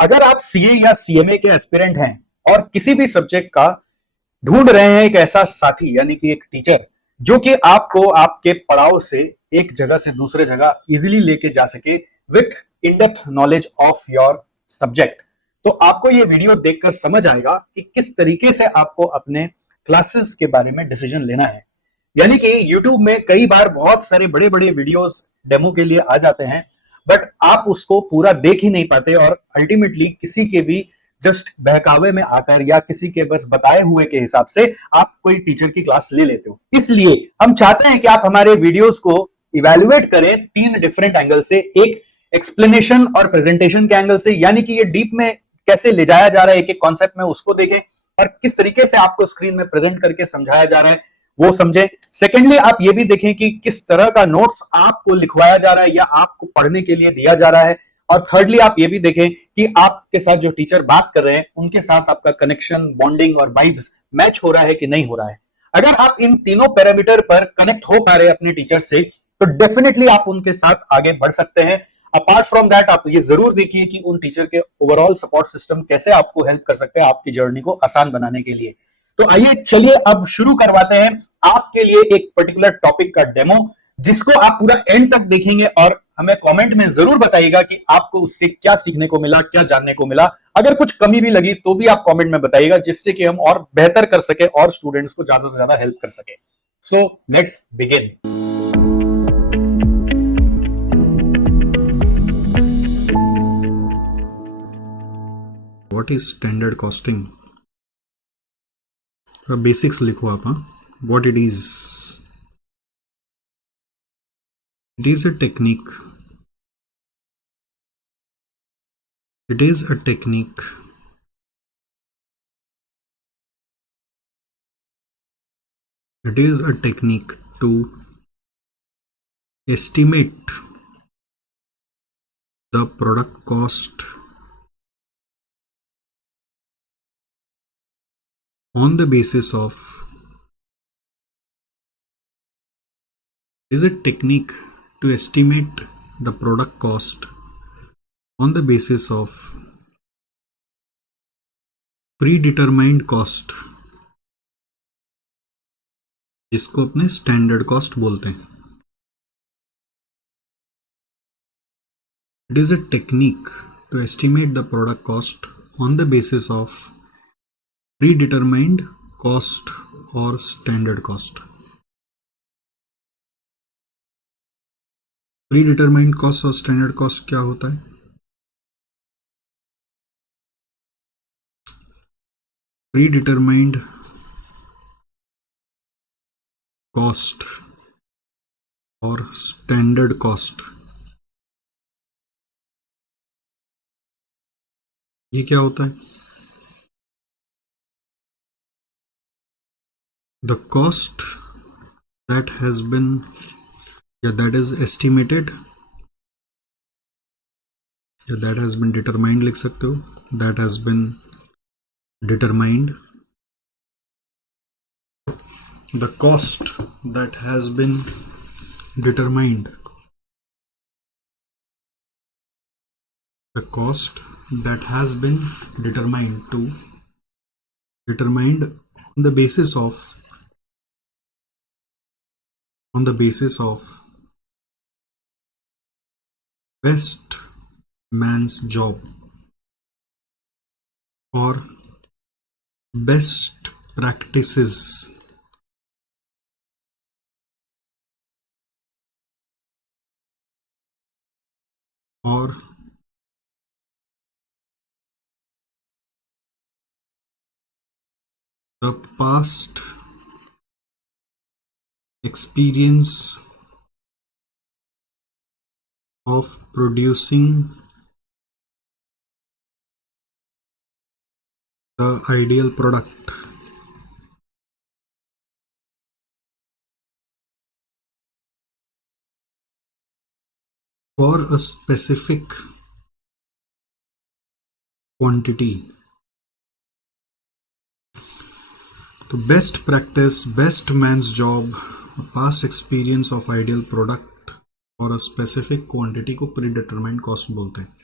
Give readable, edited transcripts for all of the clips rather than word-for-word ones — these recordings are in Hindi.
अगर आप सीए या सीएमए के एस्पिरेंट हैं और किसी भी सब्जेक्ट का ढूंढ रहे हैं एक ऐसा साथी यानी कि एक टीचर जो कि आपको आपके पड़ाव से एक जगह से दूसरे जगह इजीली लेके जा सके with in depth knowledge of your subject, तो आपको ये वीडियो देखकर समझ आएगा कि किस तरीके से आपको अपने क्लासेस के बारे में डिसीजन लेना है। यानी कि YouTube में कई बार बहुत सारे बड़े बड़े वीडियोस डेमो के लिए आ जाते हैं, बट आप उसको पूरा देख ही नहीं पाते और अल्टीमेटली किसी के भी जस्ट बहकावे में आकर या किसी के बस बताए हुए के हिसाब से आप कोई टीचर की क्लास ले लेते हो। इसलिए हम चाहते हैं कि आप हमारे वीडियोस को इवेल्युएट करें 3 डिफरेंट एंगल से, एक एक्सप्लेनेशन और प्रेजेंटेशन के एंगल से, यानी कि ये डीप में कैसे ले जाया जा रहा है एक एक कॉन्सेप्ट में उसको देखें, और किस तरीके से आपको स्क्रीन में प्रेजेंट करके समझाया जा रहा है वो समझें। सेकेंडली आप ये भी देखें कि किस तरह का नोट्स आपको लिखवाया जा रहा है या आपको पढ़ने के लिए दिया जा रहा है। और थर्डली आप ये भी देखें कि आपके साथ जो टीचर बात कर रहे हैं उनके साथ आपका कनेक्शन, बॉन्डिंग और वाइब्स मैच हो रहा है कि नहीं हो रहा है। अगर आप इन तीनों पैरामीटर पर कनेक्ट हो पा रहे हैं अपने टीचर से, तो डेफिनेटली आप उनके साथ आगे बढ़ सकते हैं। अपार्ट फ्रॉम दैट आप ये जरूर देखिए कि उन टीचर के ओवरऑल सपोर्ट सिस्टम कैसे आपको हेल्प कर सकते हैं आपकी जर्नी को आसान बनाने के लिए। तो आइए चलिए अब शुरू करवाते हैं आपके लिए एक पर्टिकुलर टॉपिक का डेमो, जिसको आप पूरा एंड तक देखेंगे और हमें कमेंट में जरूर बताइएगा कि आपको उससे क्या सीखने को मिला, क्या जानने को मिला। अगर कुछ कमी भी लगी तो भी आप कमेंट में बताइएगा, जिससे कि हम और बेहतर कर सके और स्टूडेंट्स को ज्यादा से ज्यादा हेल्प कर सके। So let's begin. What is standard costing? Basics लिखो आप। What it is? It is a technique. It is a technique. It is a technique to estimate the product cost on the basis of is a technique to estimate the product cost on the basis of predetermined cost, जिसको अपने स्टैंडर्ड कॉस्ट बोलते हैं। It is a technique to estimate the product cost on the basis of predetermined cost or standard cost. Predetermined cost और स्टैंडर्ड कॉस्ट क्या होता है? प्रीडिटरमाइंड कॉस्ट और स्टैंडर्ड कॉस्ट, ये क्या होता है? The cost that has been या that is estimated या that has been determined लिख सकते हो, that has been determined, the cost that has been determined, the cost that has been determined on the basis of best man's job or best practices or the past experience of producing the ideal product for a specific quantity. तो best practice, best man's job, past experience of ideal product और स्पेसिफिक क्वांटिटी को प्री डिटरमाइंड कॉस्ट बोलते हैं।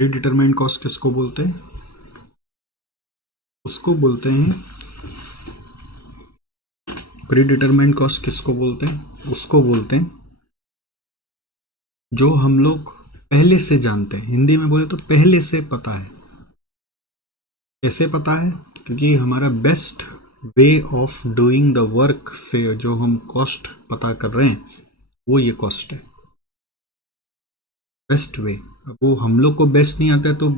प्रीडिटरमाइंड कॉस्ट किसको बोलते हैं? उसको बोलते हैं प्रीडिटरमाइंड कॉस्ट किसको बोलते हैं? उसको बोलते हैं जो हम लोग पहले से जानते हैं। हिंदी में बोले तो पहले से पता है। कैसे पता है? क्योंकि हमारा best way of doing the work से जो हम कॉस्ट पता कर रहे हैं वो ये कॉस्ट है, बेस्ट वे। अब वो हम लोग को बेस्ट नहीं आता है तो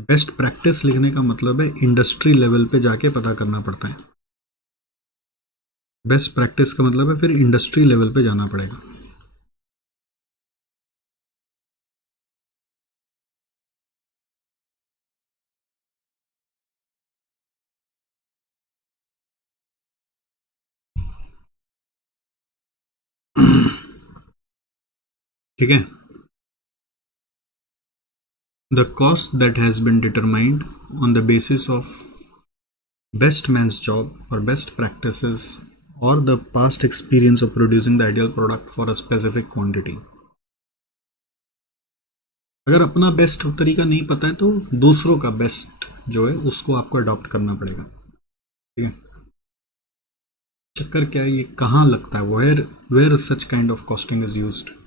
बेस्ट प्रैक्टिस लिखने का मतलब है इंडस्ट्री लेवल पे जाके पता करना पड़ता है। बेस्ट प्रैक्टिस का मतलब है फिर इंडस्ट्री लेवल पे जाना पड़ेगा। ठीक है। The cost that has been determined on the basis of best man's job or best practices or the past experience of producing the ideal product for a specific quantity. अगर अपना बेस्ट तरीका नहीं पता है तो दूसरों का बेस्ट जो है उसको आपको अडॉप्ट करना पड़ेगा। ठीक है। चक्कर क्या है, ये कहाँ लगता है, where such kind of costing is used.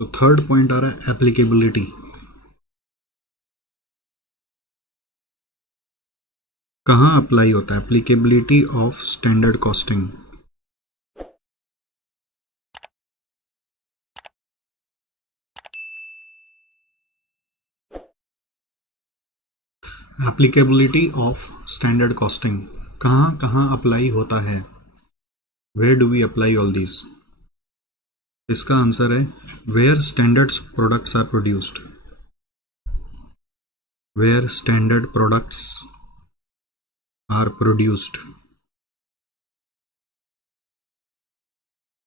तो थर्ड पॉइंट आ रहा है एप्लीकेबिलिटी। कहाँ अप्लाई होता है? Applicability of standard costing. Applicability of standard costing कहाँ कहाँ अप्लाई होता है? Where do we apply all this? इसका आंसर है where standard products are produced. Where standard products are produced.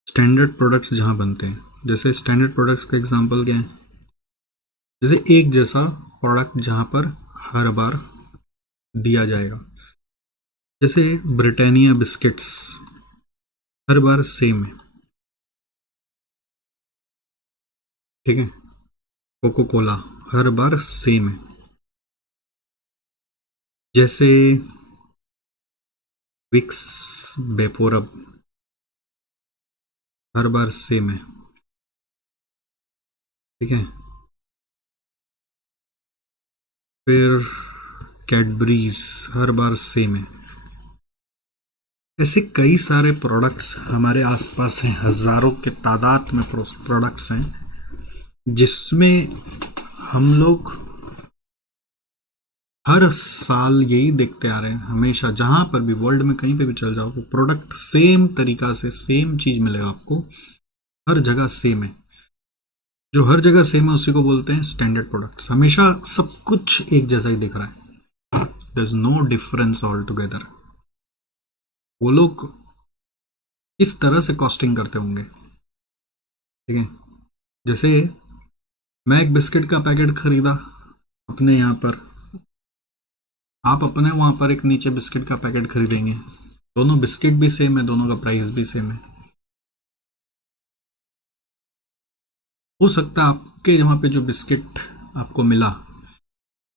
Standard products जहाँ बनते हैं, जैसे स्टैंडर्ड प्रोडक्ट्स का एग्जांपल क्या है? जैसे एक जैसा प्रोडक्ट जहाँ पर हर बार दिया जाएगा, जैसे ब्रिटानिया बिस्किट्स हर बार सेम है। ठीक है। कोको कोला हर बार सेम है। जैसे विक्स वेपोरब हर बार सेम है। ठीक है। फिर कैडबरीज हर बार सेम है। ऐसे कई सारे प्रोडक्ट्स हमारे आसपास हैं, हजारों के तादाद में प्रोडक्ट्स हैं जिसमें हम लोग हर साल यही देखते आ रहे हैं। हमेशा जहां पर भी वर्ल्ड में कहीं पे भी चल जाओ तो प्रोडक्ट सेम तरीका से सेम चीज मिलेगा आपको, हर जगह सेम है। जो हर जगह सेम है उसी को बोलते हैं स्टैंडर्ड प्रोडक्ट्स। हमेशा सब कुछ एक जैसा ही दिख रहा है, there is no difference altogether. वो लोग किस तरह से कॉस्टिंग करते होंगे? ठीक है। जैसे मैं एक बिस्किट का पैकेट खरीदा अपने यहाँ पर, आप अपने वहां पर एक नीचे बिस्किट का पैकेट खरीदेंगे, दोनों बिस्किट भी सेम है, दोनों का प्राइस भी सेम है। हो सकता है आपके जहाँ पे जो बिस्किट आपको मिला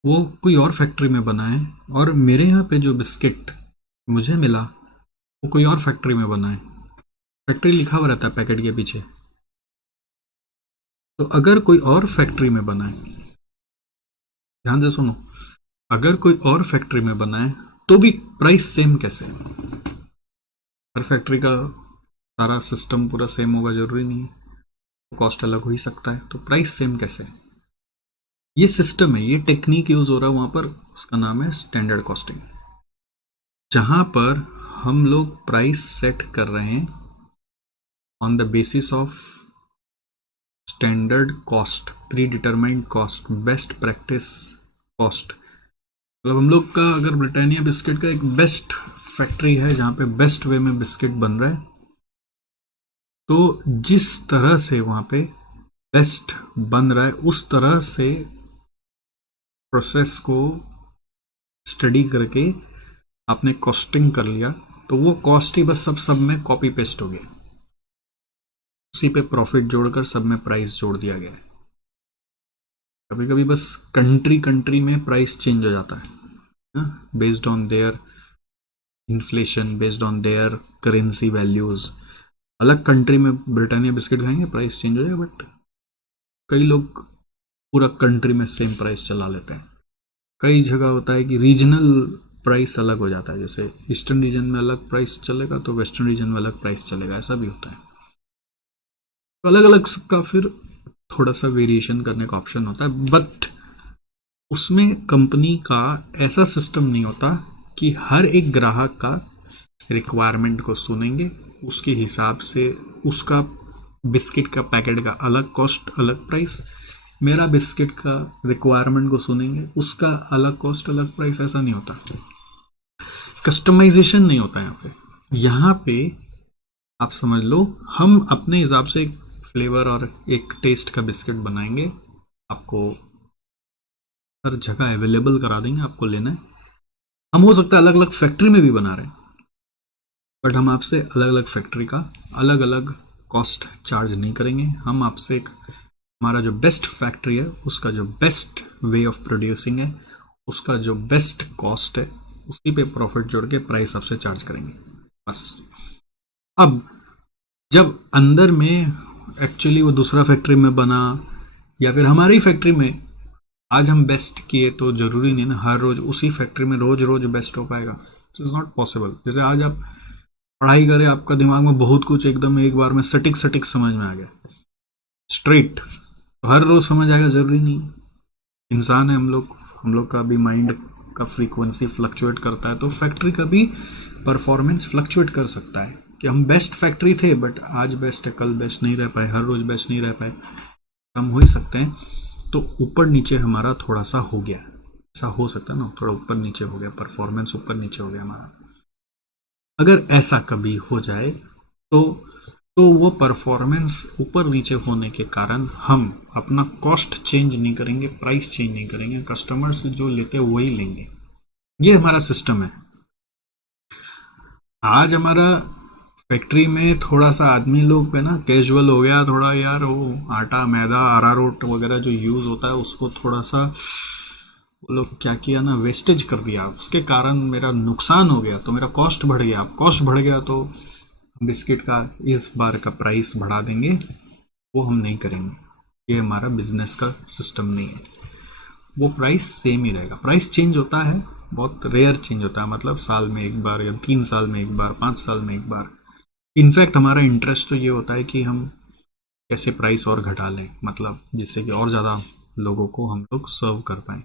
वो कोई और फैक्ट्री में बना है और मेरे यहाँ पे जो बिस्किट मुझे मिला वो कोई और फैक्ट्री में बना है। फैक्ट्री लिखा हुआ रहता है पैकेट के पीछे। तो अगर कोई और फैक्ट्री में बना है, ध्यान से सुनो, अगर कोई और फैक्ट्री में बना है तो भी प्राइस सेम कैसे? हर फैक्ट्री का सारा सिस्टम पूरा सेम होगा जरूरी नहीं है, कॉस्ट अलग हो ही सकता है, तो प्राइस सेम कैसे? ये सिस्टम है, ये टेक्निक यूज हो रहा है वहां पर, उसका नाम है स्टैंडर्ड कॉस्टिंग। जहां पर हम लोग प्राइस सेट कर रहे हैं on the basis of standard cost, pre determined cost, best practice cost. मतलब हम लोग का अगर ब्रिटानिया बिस्किट का एक बेस्ट फैक्ट्री है जहां पे बेस्ट वे में बिस्किट बन रहा है, तो जिस तरह से वहां पे बेस्ट बन रहा है उस तरह से प्रोसेस को स्टडी करके आपने कॉस्टिंग कर लिया, तो वो कॉस्ट ही बस सब में कॉपी पेस्ट हो गया, उसी पे प्रॉफिट जोड़कर सब में प्राइस जोड़ दिया गया है। कभी कभी बस कंट्री कंट्री में प्राइस चेंज हो जाता है, based on their inflation, based on their currency values. अलग कंट्री में ब्रिटानिया बिस्किट खाएंगे प्राइस चेंज हो जाएगा, बट कई लोग पूरा कंट्री में सेम प्राइस चला लेते हैं। कई जगह होता है कि रीजनल प्राइस अलग हो जाता है, जैसे ईस्टर्न रीजन में अलग प्राइस चलेगा तो वेस्टर्न रीजन में अलग प्राइस चलेगा, ऐसा भी होता है। तो अलग अलग सबका फिर थोड़ा सा वेरिएशन करने का ऑप्शन होता है, बट उसमें कंपनी का ऐसा सिस्टम नहीं होता कि हर एक ग्राहक का रिक्वायरमेंट को सुनेंगे, उसके हिसाब से उसका बिस्किट का पैकेट का अलग कॉस्ट अलग प्राइस, मेरा बिस्किट का रिक्वायरमेंट को सुनेंगे, उसका अलग कॉस्ट अलग प्राइस, ऐसा नहीं होता। कस्टमाइजेशन नहीं होता यहाँ पे आप समझ लो, हम अपने हिसाब से एक फ्लेवर और एक टेस्ट का बिस्किट बनाएंगे, आपको हर जगह अवेलेबल करा देंगे, आपको लेना है। हम हो सकता है अलग अलग फैक्ट्री में भी बना रहे हैं, बट हम आपसे अलग अलग फैक्ट्री का अलग अलग कॉस्ट चार्ज नहीं करेंगे। हम आपसे हमारा जो बेस्ट फैक्ट्री है उसका जो बेस्ट वे ऑफ प्रोड्यूसिंग है, उसका जो बेस्ट कॉस्ट है, उसी पे प्रॉफिट जोड़ के प्राइस आपसे चार्ज करेंगे, बस। अब जब अंदर में एक्चुअली वो दूसरा फैक्ट्री में बना या फिर हमारी फैक्ट्री में आज हम बेस्ट किए, तो जरूरी नहीं ना हर रोज उसी फैक्ट्री में रोज रोज बेस्ट हो पाएगा। It is not possible. जैसे आज आप पढ़ाई करें, आपका दिमाग में बहुत कुछ एकदम एक बार में सटीक सटीक समझ में आ गया स्ट्रेट, तो हर रोज समझ आएगा जरूरी नहीं। इंसान है हम लोग का भी माइंड का फ्रीक्वेंसी फ्लक्चुएट करता है, तो फैक्ट्री का भी परफॉर्मेंस फ्लक्चुएट कर सकता है कि हम बेस्ट फैक्ट्री थे बट आज बेस्ट है, कल बेस्ट नहीं रह पाए, हर रोज बेस्ट नहीं रह पाए, हम हो ही सकते हैं। तो ऊपर नीचे हमारा थोड़ा सा हो गया, ऐसा हो सकता है ना, थोड़ा ऊपर नीचे हो गया, परफॉर्मेंस ऊपर नीचे हो गया हमारा। अगर ऐसा कभी हो जाए तो वो परफॉर्मेंस ऊपर नीचे होने के कारण हम अपना कॉस्ट चेंज नहीं करेंगे, प्राइस चेंज नहीं करेंगे, कस्टमर से जो लेते हैं वही लेंगे। ये हमारा सिस्टम है। आज हमारा फैक्ट्री में थोड़ा सा आदमी लोग पे ना कैजुअल हो गया थोड़ा, यार वो आटा मैदा अरारोट वगैरह जो यूज होता है उसको थोड़ा सा वो लोग क्या किया ना, वेस्टेज कर दिया, उसके कारण मेरा नुकसान हो गया, तो मेरा कॉस्ट बढ़ गया। कॉस्ट बढ़ गया तो बिस्किट का इस बार का प्राइस बढ़ा देंगे, वो हम नहीं करेंगे। ये हमारा बिजनेस का सिस्टम नहीं है। वो प्राइस सेम ही रहेगा। प्राइस चेंज होता है, बहुत रेयर चेंज होता है, मतलब साल में एक बार या 3 साल में एक बार, 5 साल में एक बार। इनफैक्ट हमारा इंटरेस्ट तो ये होता है कि हम कैसे प्राइस और घटा लें, मतलब जिससे कि और ज़्यादा लोगों को हम लोग सर्व कर पाएँ,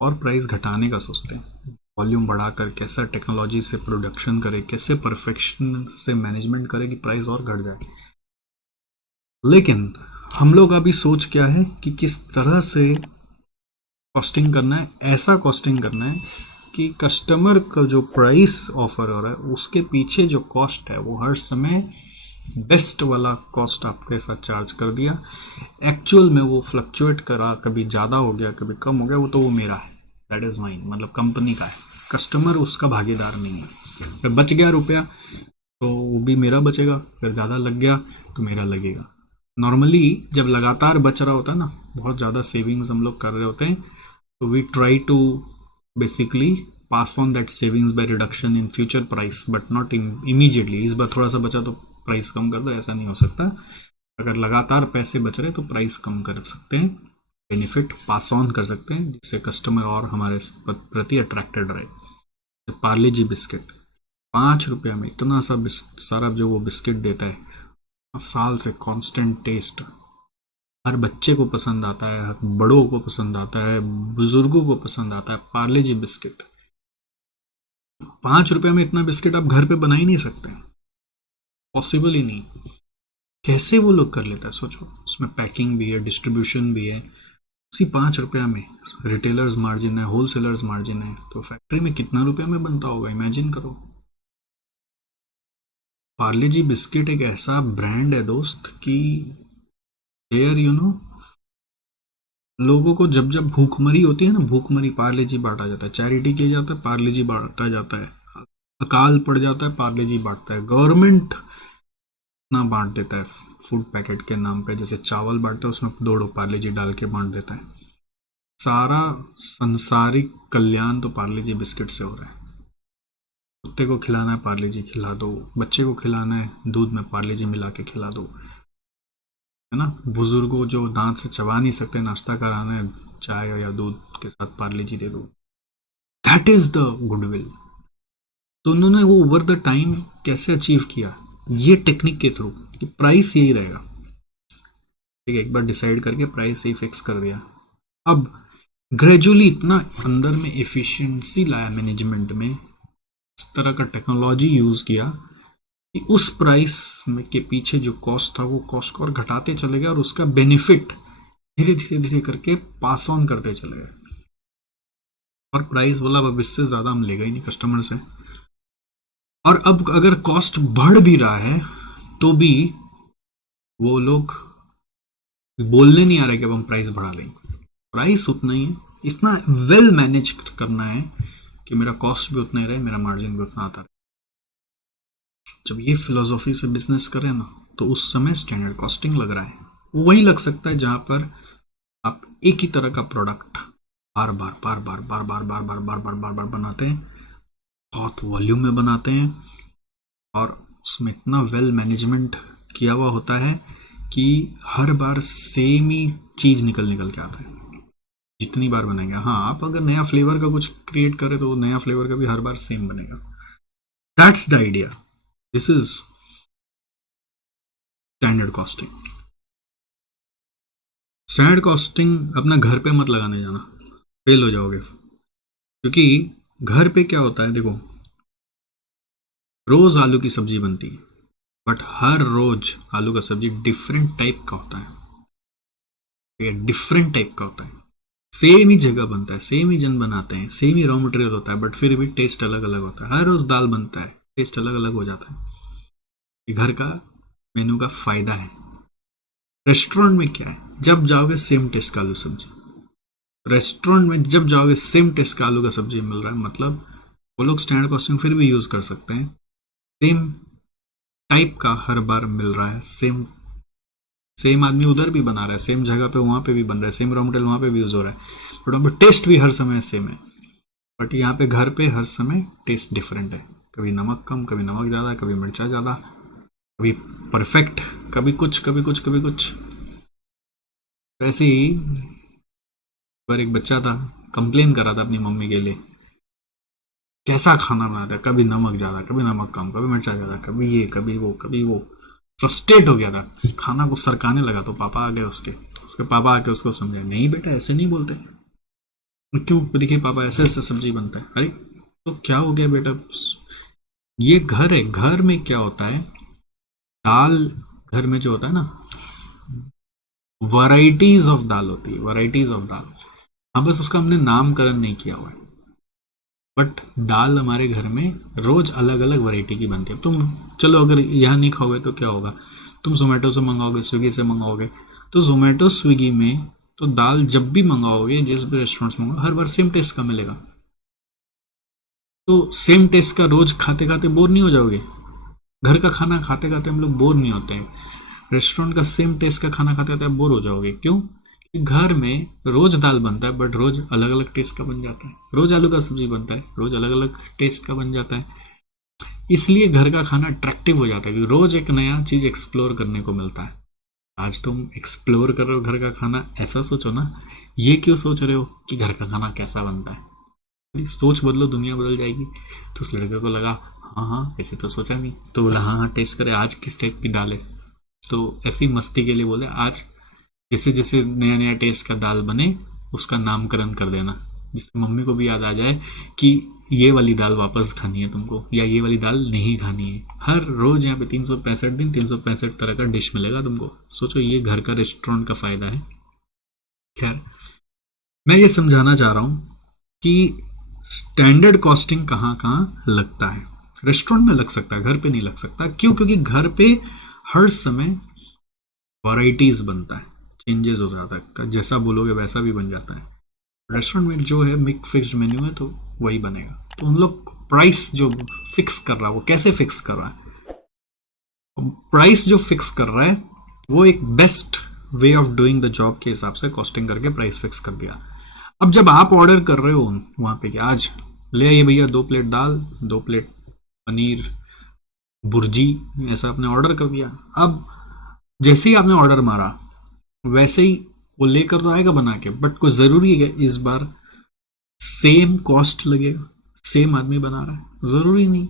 और प्राइस घटाने का सोचते हैं। वॉल्यूम बढ़ाकर कैसा टेक्नोलॉजी से प्रोडक्शन करे, कैसे परफेक्शन से मैनेजमेंट करे कि प्राइस और घट जाए। लेकिन हम लोग अभी सोच क्या है कि किस तरह से कॉस्टिंग करना है, ऐसा कॉस्टिंग करना है कि कस्टमर का जो प्राइस ऑफर हो रहा है उसके पीछे जो कॉस्ट है वो हर समय बेस्ट वाला कॉस्ट आपके साथ चार्ज कर दिया। एक्चुअल में वो फ्लक्चुएट करा, कभी ज़्यादा हो गया कभी कम हो गया, वो तो वो मेरा है, दैट इज़ माइन, मतलब कंपनी का है, कस्टमर उसका भागीदार नहीं है। अगर बच गया रुपया तो वो भी मेरा बचेगा, अगर ज़्यादा लग गया तो मेरा लगेगा। नॉर्मली जब लगातार बच रहा होता है ना, बहुत ज़्यादा सेविंग्स हम लोग कर रहे होते हैं, तो we try to basically pass on that savings by reduction in future price, but not immediately. इस बार थोड़ा सा बचा तो प्राइस कम कर दो, ऐसा नहीं हो सकता। अगर लगातार पैसे बच रहे तो प्राइस कम कर सकते हैं, बेनिफिट पास ऑन कर सकते हैं, जिससे कस्टमर और हमारे प्रति अट्रैक्टेड रहे। पार्ले जी बिस्किट 5 रुपया में इतना सा सारा जो वो बिस्किट देता है, साल से कांस्टेंट टेस्ट, हर बच्चे को पसंद आता है, हर बड़ों को पसंद आता है, बुजुर्गों को पसंद आता है पार्ले जी बिस्किट। 5 रुपया में इतना बिस्किट आप घर पे बना ही नहीं सकते, पॉसिबल ही नहीं। कैसे वो लोग कर लेता है सोचो, उसमें पैकिंग भी है, डिस्ट्रीब्यूशन भी है, उसी 5 रुपया में रिटेलर्स मार्जिन है, होलसेलर्स मार्जिन है, तो फैक्ट्री में कितना रुपया में बनता होगा, इमेजिन करो। पार्ले जी बिस्किट एक ऐसा ब्रांड है दोस्त कि देयर लोगों को जब जब भूखमरी होती है ना, भूखमरी पार्ले जी बांटा जाता है, चैरिटी किया जाता है पार्ले जी बांटा जाता है, अकाल पड़ जाता है पार्ले जी बांटता है, गवर्नमेंट इतना बांट देता है फूड पैकेट के नाम पे, जैसे चावल बांटता है उसमें 2 पार्ले जी डाल के बांट देता है। सारा संसारिक कल्याण तो पार्ले जी बिस्किट से हो रहा है। कुत्ते को खिलाना है पार्ले जी खिला दो, बच्चे को खिलाना है दूध में पार्ले जी मिला के खिला दो, है ना। बुजुर्गों जो दांत से चबा नहीं सकते, नाश्ता कराना है चाय या दूध के साथ पार्ले जी दे दो। That is the goodwill. तो उन्होंने वो ओवर द टाइम कैसे अचीव किया, ये टेक्निक के थ्रू, कि प्राइस यही रहेगा, ठीक है। एक बार डिसाइड करके प्राइस यही फिक्स कर दिया। अब ग्रेजुअली इतना अंदर में एफिशिएंसी लाया मैनेजमेंट में, इस तरह का टेक्नोलॉजी यूज किया कि उस प्राइस में के पीछे जो कॉस्ट था वो कॉस्ट को और घटाते चले गए, और उसका बेनिफिट धीरे धीरे धीरे करके पास ऑन करते चले गए। और प्राइस बोला अब इससे ज्यादा हम लेगा ही नहीं कस्टमर से। और अब अगर कॉस्ट बढ़ भी रहा है तो भी वो लोग बोलने नहीं आ रहे कि अब हम प्राइस बढ़ा लेंगे, प्राइस उतना ही है। इतना वेल मैनेज करना है कि मेरा कॉस्ट भी उतना ही रहे, मेरा मार्जिन भी उतना आता रहे। जब ये फिलोसॉफी से बिजनेस करें ना, तो उस समय स्टैंडर्ड कॉस्टिंग लग रहा है। वही लग सकता है जहां पर आप एक ही तरह का प्रोडक्ट बार बार बार बार बार बार बार बार बार बार बार बार बनाते हैं, बहुत वॉल्यूम में बनाते हैं, और उसमें इतना वेल मैनेजमेंट किया हुआ होता है कि हर बार सेम ही चीज निकल के आता है जितनी बार बनेगा। हाँ, आप अगर नया फ्लेवर का कुछ क्रिएट करें तो नया फ्लेवर का भी हर बार सेम बनेगा। That's the idea, this is standard costing. Standard costing अपना घर पे मत लगाने जाना, फेल हो जाओगे। क्योंकि घर पे क्या होता है, देखो, रोज आलू की सब्जी बनती है, बट हर रोज आलू का सब्जी डिफरेंट टाइप का होता है, डिफरेंट टाइप का होता है। सेम ही जगह बनता है, सेम ही जन बनाते हैं, सेम ही रॉ मटेरियल होता है, बट फिर भी टेस्ट अलग अलग होता है। हर रोज दाल बनता है, टेस्ट अलग अलग हो जाता है। ये घर का मेनू का फायदा है। रेस्टोरेंट में क्या है, जब जाओगे सेम टेस्ट का आलू सब्जी, रेस्टोरेंट में जब जाओगे सेम टेस्ट का आलू का सब्जी मिल रहा है, मतलब वो लोग स्टैंडर्ड कॉस्टिंग फिर भी यूज कर सकते हैं। सेम टाइप का हर बार मिल रहा है, सेम आदमी उधर भी बना रहा है, सेम जगह पे वहां पे भी बन रहा है, सेम रॉ मटेरियल वहां पे भी यूज हो रहा है, बट वहां पे टेस्ट भी हर समय सेम है। बट यहाँ पे घर पे हर समय टेस्ट डिफरेंट है, कभी नमक कम, कभी नमक ज्यादा, कभी मिर्चा ज्यादा, कभी परफेक्ट, कभी कुछ कभी कुछ कभी कुछ। वैसे ही पर एक बच्चा था, कंप्लेन कर रहा था अपनी मम्मी के लिए, कैसा खाना बनाता है, कभी नमक ज्यादा, कभी नमक कम, कभी मिर्चा ज्यादा, कभी ये कभी वो कभी वो। फ्रस्ट्रेट हो गया था, खाना को सरकाने लगा। तो पापा आ गए, उसके पापा आके उसको समझाए, नहीं बेटा ऐसे नहीं बोलते। क्यों? देखिए पापा ऐसे ऐसे सब्जी बनता है। अरे तो क्या हो गया बेटा, ये घर है, घर में क्या होता है, दाल घर में जो होता है ना, वैरायटीज ऑफ दाल होती है, वैरायटीज ऑफ दाल। हाँ, बस उसका हमने नामकरण नहीं किया हुआ है, बट दाल हमारे घर में रोज अलग अलग वैरायटी की बनती है। तुम चलो अगर यहाँ नहीं खाओगे तो क्या होगा, तुम जोमेटो से मंगाओगे, स्विगी से मंगाओगे, तो जोमेटो स्विगी में तो दाल जब भी मंगाओगे, जिस भी रेस्टोरेंट से मंगाओ, हर बार सेम टेस्ट का मिलेगा। तो सेम टेस्ट का रोज खाते खाते बोर नहीं हो जाओगे? घर का खाना खाते खाते हम लोग बोर नहीं होते हैं, रेस्टोरेंट का सेम टेस्ट का खाना खाते खाते आप बोर हो जाओगे। क्यों? कि घर में रोज दाल बनता है, बट रोज अलग अलग टेस्ट का बन जाता है। रोज आलू का सब्जी बनता है, रोज अलग अलग टेस्ट का बन जाता है। इसलिए घर का खाना अट्रैक्टिव हो जाता है, क्योंकि रोज एक नया चीज एक्सप्लोर करने को मिलता है। आज तुम एक्सप्लोर कर रहे हो घर का खाना, ऐसा सोचो ना, ये क्यों सोच रहे हो कि घर का खाना कैसा बनता है। सोच बदलो, दुनिया बदल जाएगी। तो उस लड़के को लगा, हाँ हाँ ऐसे तो सोचा नहीं। तो बोला, हाँ हाँ टेस्ट करे, आज किस टाइप की दाल है। तो ऐसी मस्ती के लिए बोले, आज जैसे जैसे नया नया टेस्ट का दाल बने उसका नामकरण कर देना, जिससे मम्मी को भी याद आ जाए कि ये वाली दाल वापस खानी है तुमको, या ये वाली दाल नहीं खानी है। हर रोज यहाँ पे 365 दिन 365 तरह का डिश मिलेगा तुमको। सोचो, ये घर का रेस्टोरेंट का फायदा है। खैर, मैं ये समझाना चाह रहा हूं कि स्टैंडर्ड कॉस्टिंग कहाँ कहाँ लगता है। रेस्टोरेंट में लग सकता है, घर पे नहीं लग सकता। क्यों? क्योंकि घर पे हर समय वैराइटीज बनता है, चेंजेस हो जाता है, जैसा बोलोगे वैसा भी बन जाता है। रेस्टोरेंट में जो है मिक फिक्स्ड मेन्यू है, तो वही बनेगा। तो उन लोग प्राइस जो फिक्स कर रहा है, वो कैसे फिक्स कर रहा है, प्राइस जो फिक्स कर रहा है वो एक best way of doing the job के हिसाब से कॉस्टिंग करके प्राइस फिक्स कर दिया। अब जब आप ऑर्डर कर रहे हो वहां पे कि आज ले आइए भैया 2 प्लेट दाल, 2 प्लेट पनीर भुर्जी, ऐसा आपने ऑर्डर कर दिया। अब जैसे ही आपने ऑर्डर मारा वैसे ही वो लेकर तो आएगा बना के, बट कोई जरूरी है इस बार सेम कॉस्ट लगेगा, सेम आदमी बना रहा है? जरूरी नहीं।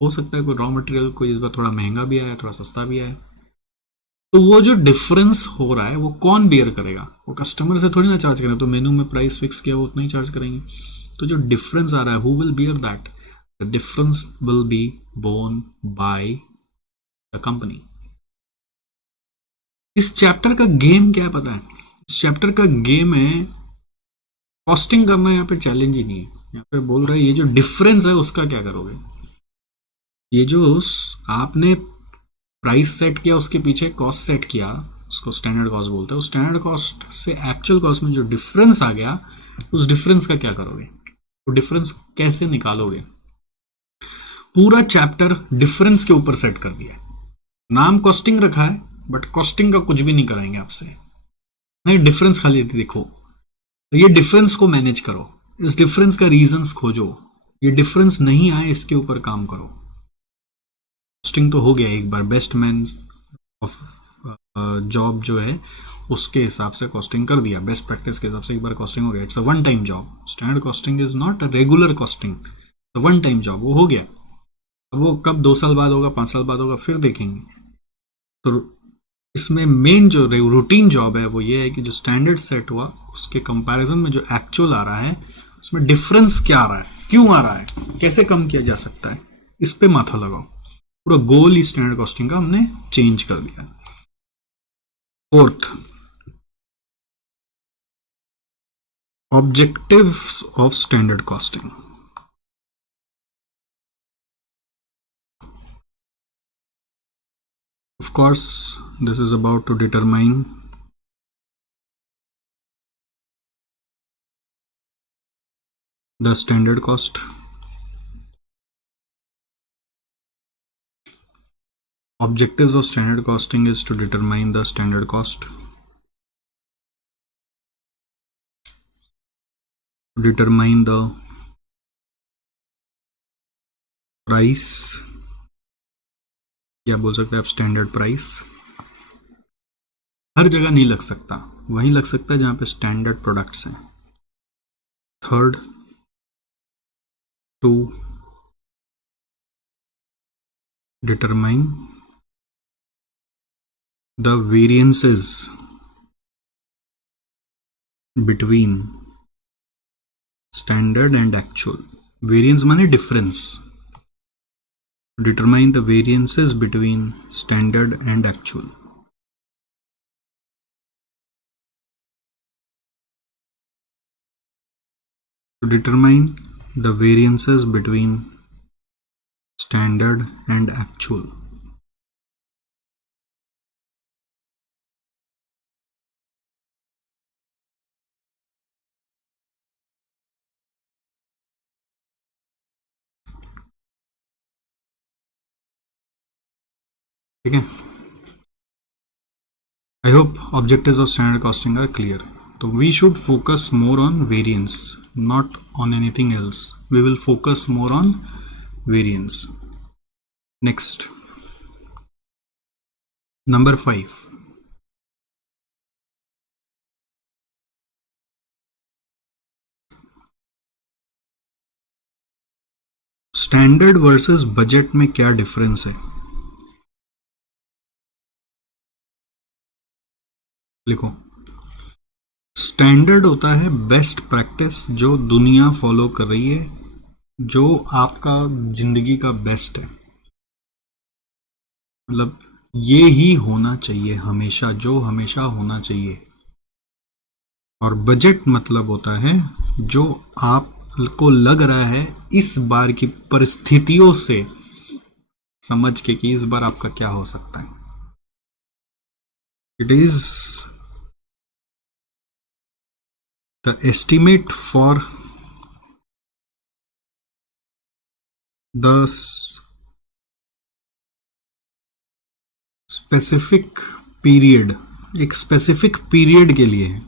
हो सकता है कोई रॉ मटेरियल कोई इस बार थोड़ा महंगा भी आया, थोड़ा सस्ता भी आया। तो वो जो डिफरेंस हो रहा है वो कौन बियर करेगा? वो कस्टमर से थोड़ी ना चार्ज करेंगे, तो मेनू में प्राइस फिक्स किया वो उतना ही चार्ज करेंगे। तो जो डिफरेंस आ रहा है, who will bear that? The difference will be borne by the company. इस चैप्टर का गेम क्या है पता है? इस चैप्टर का गेम है कॉस्टिंग करना। यहाँ पे चैलेंज ही नहीं है, यहाँ पे बोल रहे हैं ये जो डिफरेंस है उसका क्या करोगे। ये जो आपने प्राइस सेट किया उसके पीछे कॉस्ट सेट किया, उसको स्टैंडर्ड कॉस्ट बोलते हैं। उस स्टैंडर्ड कॉस्ट से एक्चुअल कॉस्ट में जो डिफरेंस आ गया, उस डिफरेंस का क्या करोगे? वो डिफरेंस कैसे निकालोगे? पूरा चैप्टर डिफरेंस के ऊपर सेट कर दिया है। नाम कॉस्टिंग रखा है बट कॉस्टिंग का कुछ भी नहीं कराएंगे आपसे। नहीं, डिफरेंस खाली देखो, तो ये डिफरेंस को मैनेज करो, इस डिफरेंस का रीजंस खोजो, ये डिफरेंस नहीं आए इसके ऊपर काम करो। कॉस्टिंग तो हो गया एक बार, बेस्ट मैन ऑफ जॉब जो है उसके हिसाब से कॉस्टिंग कर दिया, बेस्ट प्रैक्टिस के हिसाब से एक बार कॉस्टिंग हो गया। It's a one time job. Standard costing is not a regular costing, one time job. वो हो गया। अब वो कब 2 साल बाद होगा, 5 साल बाद होगा, फिर देखेंगे। तो इसमें मेन जो रूटीन जॉब है वो ये है कि जो स्टैंडर्ड सेट हुआ उसके कंपैरिजन में जो एक्चुअल आ रहा है उसमें डिफरेंस क्या आ रहा है, क्यों आ रहा है, कैसे कम किया जा सकता है, इस पे माथा लगाओ। पूरा गोल ही स्टैंडर्ड कॉस्टिंग का हमने चेंज कर दिया। Fourth, objectives of standard costing. Of course, this is about to determine the standard cost. Objectives of standard costing is to determine the standard cost, to determine the price, या बोल सकते हैं आप स्टैंडर्ड प्राइस। हर जगह नहीं लग सकता, वहीं लग सकता है जहां पे स्टैंडर्ड प्रोडक्ट्स हैं। Third, to determine the variances between standard and actual. Variance माने difference. Determine the variances between standard and actual. To determine the variances between standard and actual. ठीक है, I hope objectives of standard costing are clear. तो we should focus more on variance, not on anything else. We will focus more on variance. Next, number 5, standard versus budget में क्या डिफरेंस है? लिखो, स्टैंडर्ड होता है बेस्ट प्रैक्टिस जो दुनिया फॉलो कर रही है, जो आपका जिंदगी का बेस्ट है, मतलब ये ही होना चाहिए हमेशा, जो हमेशा होना चाहिए। और बजट मतलब होता है जो आपको लग रहा है इस बार की परिस्थितियों से समझ के कि इस बार आपका क्या हो सकता है। It is the estimate for the specific period, एक स्पेसिफिक पीरियड के लिए है।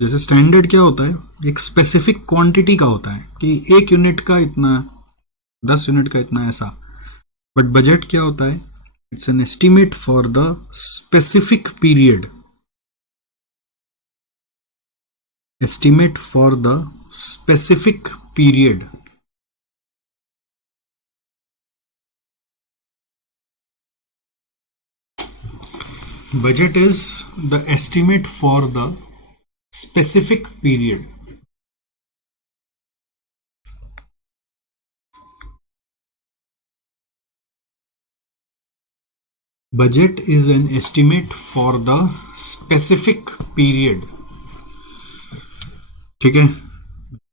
जैसे स्टैंडर्ड क्या होता है, एक स्पेसिफिक क्वांटिटी का होता है कि 1 यूनिट का इतना, 10 यूनिट का इतना, ऐसा। बट बजट क्या होता है, it's an estimate for the specific period, estimate for the specific period. Budget is the estimate for the specific period. Budget is an estimate for the specific period. ठीक है,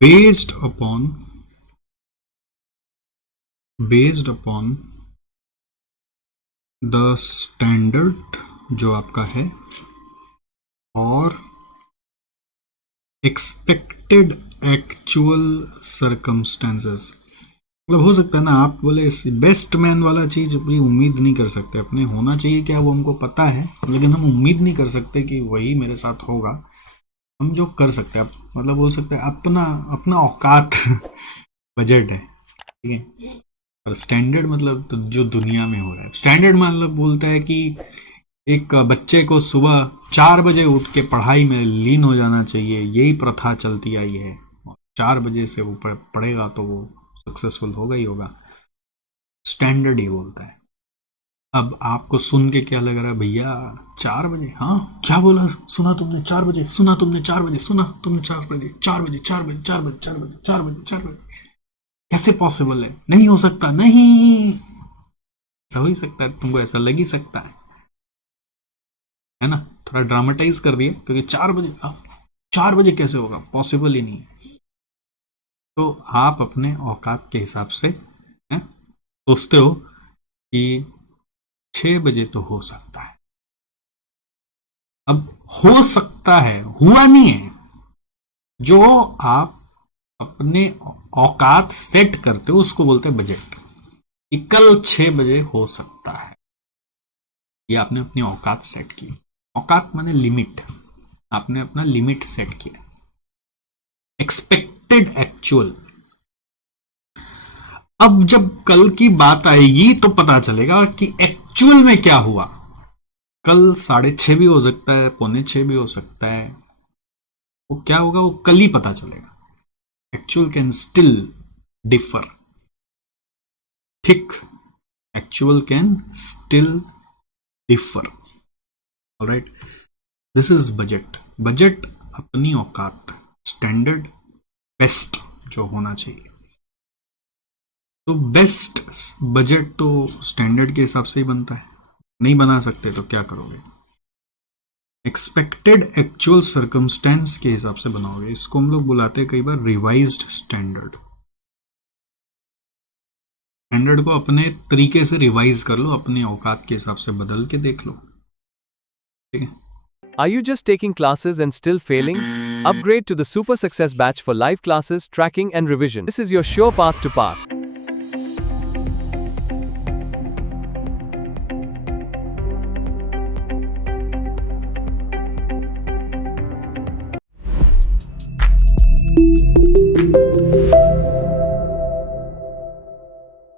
based upon the standard जो आपका है और एक्सपेक्टेड एक्चुअल सर्कमस्टेंसेस। मतलब हो सकता है ना, आप बोले बेस्ट मैन वाला चीज भी उम्मीद नहीं कर सकते अपने, होना चाहिए क्या वो हमको पता है, लेकिन हम उम्मीद नहीं कर सकते कि वही मेरे साथ होगा। हम जो कर सकते हैं, मतलब बोल सकते हैं अपना औकात बजट है, ठीक है। और स्टैंडर्ड मतलब तो जो दुनिया में हो रहा है। स्टैंडर्ड मतलब बोलता है कि एक बच्चे को सुबह 4 बजे उठ के पढ़ाई में लीन हो जाना चाहिए, यही प्रथा चलती आई है। 4 बजे से वो पढ़ेगा तो वो सक्सेसफुल होगा ही होगा, स्टैंडर्ड ही बोलता है। अब आपको सुन के क्या लग रहा है, भैया 4 बजे, हाँ क्या बोला, सुना तुमने 4 बजे, सुना तुमने 4 बजे, सुना तुमने 4 बजे, 4 बजे, 4 बजे, 4 बजे, 4 बजे, 4 बजे, 4 बजे, कैसे पॉसिबल है, नहीं हो सकता, नहीं ऐसा हो ही सकता है, तुमको ऐसा लग ही सकता है ना, थोड़ा ड्रामेटाइज कर दिया, क्योंकि 4 बजे कैसे होगा, पॉसिबल ही नहीं। तो आप अपने औकात के हिसाब से सोचते हो कि 6 बजे तो हो सकता है। अब हो सकता है, हुआ नहीं है। जो आप अपने औकात सेट करते हो उसको बोलते हैं बजट, कि कल 6 बजे हो सकता है। ये आपने अपनी औकात सेट की। औकात माने लिमिट, आपने अपना लिमिट सेट किया। एक्सपेक्टेड एक्चुअल, अब जब कल की बात आएगी तो पता चलेगा कि एक्चुअल में क्या हुआ। कल 6:30 भी हो सकता है, 5:45 भी हो सकता है, वो क्या होगा वो कल ही पता चलेगा। एक्चुअल कैन स्टिल डिफर, ठीक, actual can still differ, alright. This is budget. Budget अपनी औकात, स्टैंडर्ड बेस्ट जो होना चाहिए। तो बेस्ट बजट तो स्टैंडर्ड के हिसाब से ही बनता है, नहीं बना सकते तो क्या करोगे, एक्सपेक्टेड एक्चुअल सर्कमस्टेंस के हिसाब से बनाओगे। इसको हम लोग बुलाते हैं कई बार रिवाइज्ड स्टैंडर्ड। स्टैंडर्ड को अपने तरीके से रिवाइज कर लो, अपने औकात के हिसाब से बदल के देख लो, ठीक है। Are you just taking classes and still failing? Upgrade to the Super Success Batch for live classes, tracking, and revision. This is your sure path to pass.